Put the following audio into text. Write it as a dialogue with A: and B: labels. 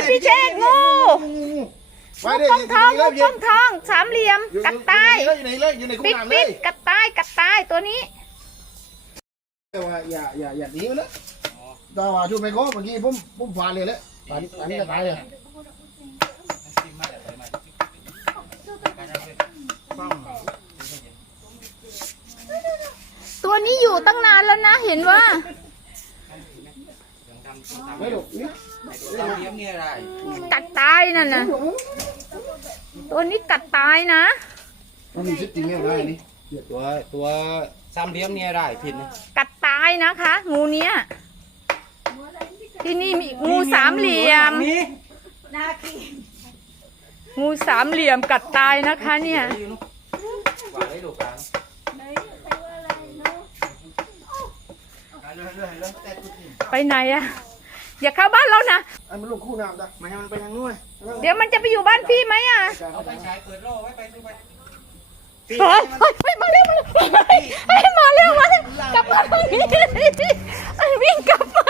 A: านพิเชษงู
B: ไว้
A: งู
B: ดิ
A: ป้องทอง
B: อยู่
A: งู
B: ใน
A: ป้องทองสามเหลี่ยม
B: อยู่ใน
A: กัดตาย
B: อยู่ในเลยอยู่ใน
A: ปิด
B: คุกน้ำเล
A: ปิด
B: ย
A: กัดตายกัดตายตัวนี้
B: แต่ว่าอย่าอย่าอย่าหนีมันนะแต่ว่าช่วยไปก็เมื่อกี้ผมผมฟาดเลยแหละฟาดอันนี้ก็ตายเลย
A: ตัวนี้อยู่ตั้งนานแล้วนะเห็นว่า
B: ไม่หรอกนี่
C: เราเลี้ยงเนี่ยอะไร
A: กัดตายนั่นนะตัวนี้กัดตายนะ
B: มันมีชิดจริงเนี่ยได้นี่
C: ตัวตัวซ้ำเลี้ยงเนี่ยอะไรผิดนะ
A: กัดตายนะคะ งูเนี้ยที่นี่มีงูสามเหลี่ยมงูสามเหลี่ยมกัดตายนะคะ เนี่ย
C: วาง ไป
A: ไหนอะอย่าเข้าบ้านเรานะ
B: อันมันลงคู่น้ำจ้ะ
C: ไม่ให้มันไปทางนู้น
A: เดี๋ยวมันจะไปอยู่บ้านพี่ไหมอะ
C: เอาไปฉายเปิดโล่ไว้ไปดูไป
A: เฮ้มาเร็วมาเร็วมาเร็วมาเร็วกลับมาวิ่งกลับมา